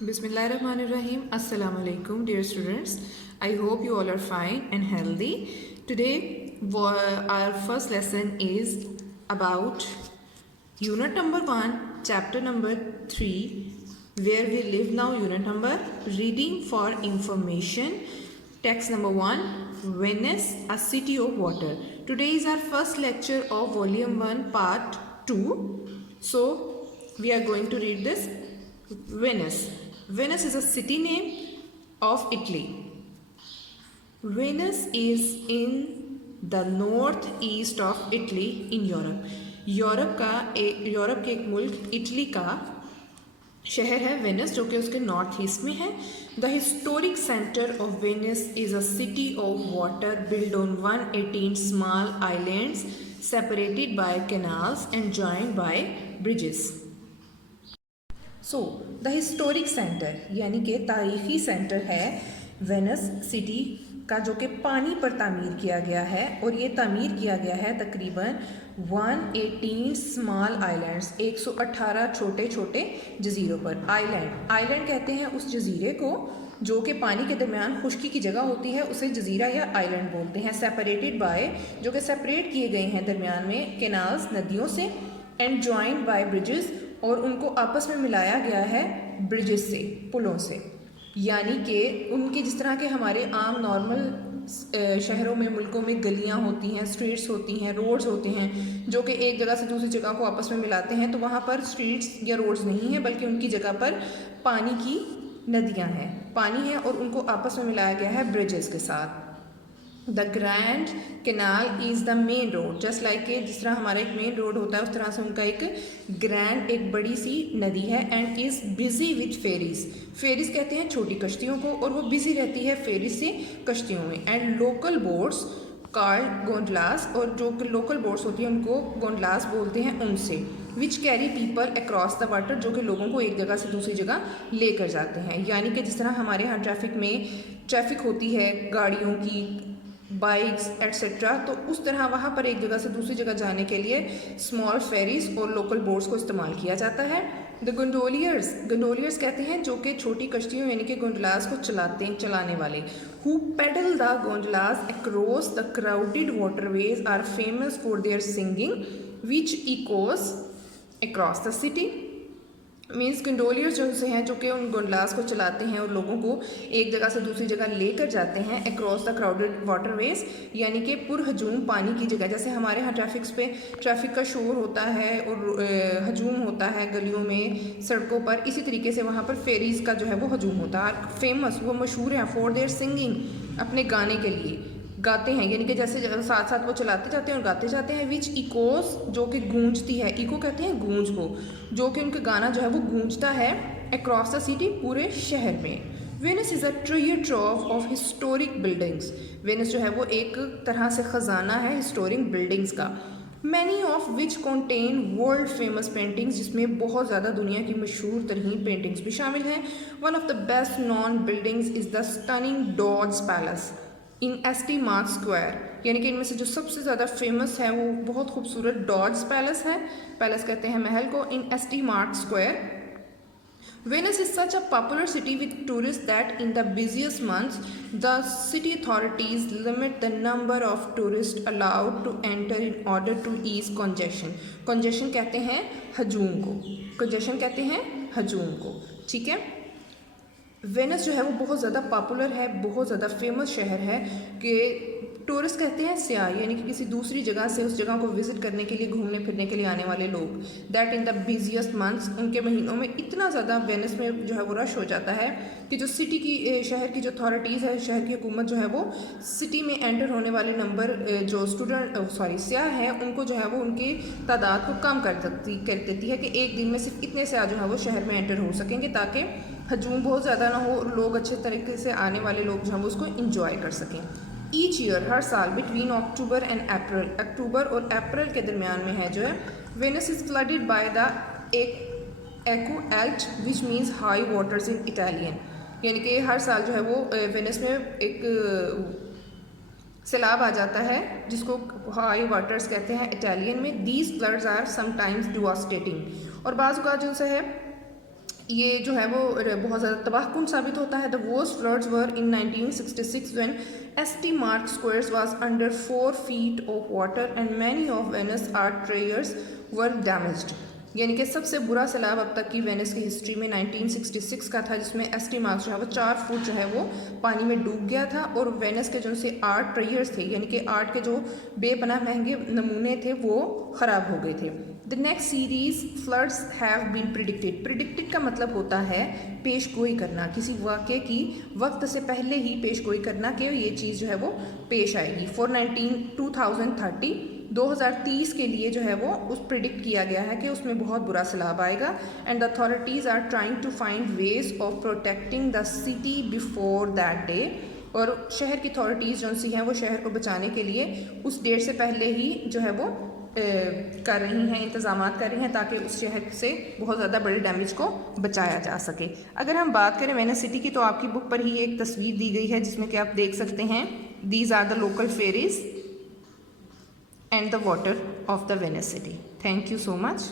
Bismillahirrahmanirrahim. Assalamu alaikum, dear students. I hope you all are fine and healthy. Today, our first lesson is about unit number 1, chapter number 3, where we live now, unit number reading for information. Text number 1, Venice, a city of water. Today is our first lecture of volume 1, part 2. So, we are going to read this. Venice. Venice is a city name of Italy. Venice is in the northeast of Italy in Europe. Europe के एक मुल्क Italy का शहर है Venice, जो कि उसके north east में है. The historic centre of Venice is a city of water build on 118 small islands separated by canals and joined by bridges. So the historic centre यानी कि तारीखी सेंटर है वेनिस सिटी का, जो कि पानी पर तामीर किया गया है. और ये तामीर किया गया है तकरीबन 118 स्मॉल आइलैंड्स, 118 छोटे छोटे जजीरों पर. आइलैंड कहते हैं उस जजीरे को जो कि पानी के दरमियान खुश्की की जगह होती है, उसे जजीरा या आइलैंड बोलते हैं. सेपरेटेड बाय, जो कि सेपरेट किए गए हैं दरमियान में कैनाल्स, नदियों से, एंड जॉइंड बाय ब्रिजेस, और उनको आपस में मिलाया गया है ब्रिजेस से, पुलों से. यानी कि उनके जिस तरह के हमारे आम नॉर्मल शहरों में, मुल्कों में गलियां होती हैं, स्ट्रीट्स होती हैं, रोड्स होते हैं, जो कि एक जगह से दूसरी जगह को आपस में मिलाते हैं, तो वहाँ पर स्ट्रीट्स या रोड्स नहीं हैं, बल्कि उनकी जगह पर पानी की नदियाँ हैं, पानी है, और उनको आपस में मिलाया गया है ब्रिजेस के साथ. The grand canal is the main road, just like के जिस तरह हमारा एक मेन रोड होता है, उस तरह से उनका एक ग्रैंड, एक बड़ी सी नदी है. And is busy with ferries. Ferries कहते हैं छोटी कश्तियों को, और वो बिजी रहती है फेरीज से, कश्तियों में. एंड लोकल बोट्स कॉल्ड गोंडलास, और जो लोकल बोट्स होती हैं उनको गोंडलास बोलते हैं, उनसे. Which carry people across the water, जो कि लोगों को एक जगह से दूसरी जगह लेकर जाते हैं. यानी कि जिस तरह हमारे यहाँ ट्रैफिक होती है गाड़ियों की, बाइक्स एट्सेट्रा, तो उस तरह वहाँ पर एक जगह से दूसरी जगह जाने के लिए स्मॉल फेरीज और लोकल बोट्स को इस्तेमाल किया जाता है. द गोंडोलियर्स कहते हैं जो कि छोटी कश्तियों यानी कि गोंडलास को चलाने वाले. Who paddle the gondolas across the crowded waterways are famous for their singing which echoes across the city. Means gondoliers जो से हैं, जो कि उन गोंडलास को चलाते हैं और लोगों को एक जगह से दूसरी जगह लेकर जाते हैं अक्रॉस द क्राउडेड वाटरवेज, यानी कि पुरहजूम पानी की जगह. जैसे हमारे यहाँ ट्रैफिक का शोर होता है और हजूम होता है गलियों में, सड़कों पर, इसी तरीके से वहाँ पर फेरीज़ का जो है वो हजूम होता है. फेमस, वो मशहूर हैं फॉर देयर सिंगिंग, अपने गाने के लिए गाते हैं, यानी कि जैसे साथ साथ वो चलाते जाते हैं और गाते जाते हैं. विच इकोस, जो कि गूंजती है, इको कहते हैं गूंज को, जो कि उनका गाना जो है वो गूंजता है अक्रॉस द सिटी, पूरे शहर में. Venice is a treasure trove of historic buildings. Venice जो है वो एक तरह से ख़जाना है हिस्टोरिक बिल्डिंग्स का. Many of which contain world famous paintings, जिसमें बहुत ज़्यादा दुनिया की मशहूर तरीन पेंटिंग्स भी शामिल हैं. One of the best known buildings is the stunning Doge palace in ST Mark square, यानी कि इनमें से जो सबसे ज़्यादा फेमस है वो बहुत खूबसूरत डॉज पैलेस है. पैलेस कहते हैं महल को, in ST Mark square. Venice is such a popular city with tourist that in the busiest months the city authorities limit the number of tourist allowed to enter in order to ease congestion. Congestion कहते हैं हजूम को, congestion कहते हैं हजूम को. ठीक है. Venice जो है वो बहुत ज़्यादा पॉपुलर है, बहुत ज़्यादा फेमस शहर है कि टूरिस्ट कहते हैं सयाह, यानी कि किसी दूसरी जगह से उस जगह को विज़िट करने के लिए, घूमने फिरने के लिए आने वाले लोग. That in the busiest months, उनके महीनों में इतना ज़्यादा वेनिस में जो है वो रश हो जाता है कि जो सिटी की, शहर की जो अथॉरिटीज़ है, शहर की हुकूमत जो है वो सिटी में एंटर होने वाले नंबर, जो सयाह हैं, उनको जो है वो उनकी तादाद को कम कर देती है कि एक दिन में सिर्फ इतने सयाह जो है वो शहर में एंटर हो सकेंगे, ताकि हजूम बहुत ज़्यादा ना हो और लोग अच्छे तरीके से, आने वाले लोग जो हैं वो उसको इंजॉय कर सकें. ईच ईयर, हर साल, बिटवीन अक्टूबर एंड अप्रैल, अक्टूबर और अप्रैल के दरमियान में है जो है, Venice is flooded by the echo Alt which means high waters in Italian. यानी कि हर साल जो है वो वेनिस में एक सैलाब आ जाता है, जिसको हाई वाटर्स कहते हैं इटालियन में. These floods are sometimes devastating, और बाज़ औक़ात जो है ये जो है वो बहुत ज़्यादा तबाहकुन साबित होता है। The worst floods were in 1966 when St. Mark's Square was under 4 feet of water and many of Venice art trails were damaged। यानी कि सबसे बुरा सैलाब अब तक की वेनिस की हिस्ट्री में 1966 का था, जिसमें एस टी मार्क्स जो है वो 4 फुट जो है वो पानी में डूब गया था और वेनिस के जो से आर्ट ट्रेयर्स थे, यानी कि आर्ट के जो बेपनाह महंगे नमूने थे वो ख़राब हो गए थे। The next series floods have been predicted. Predicted का मतलब होता है पेश गोई करना, किसी वाक़े की वक्त से पहले ही पेश गोई करना कि ये चीज़ जो है वो पेश आएगी। फॉर 2030 के लिए जो है वो उस प्रिडिक्ट किया गया है कि उसमें बहुत बुरा सैलाब आएगा। And the authorities are trying to find ways of protecting the city before that day. और शहर की अथॉरिटीज़ जो सी हैं वो शहर को बचाने के लिए उस डेट से पहले ही जो है वो कर रही हैं, इंतज़ाम कर रही हैं ताकि उस शहर से बहुत ज़्यादा बड़े डैमेज को बचाया जा सके। अगर हम बात करें वेनिस सिटी की तो आपकी बुक पर ही एक तस्वीर दी गई है जिसमें कि आप देख सकते हैं these are the local ferries and the water of the Venice city. Thank you so much.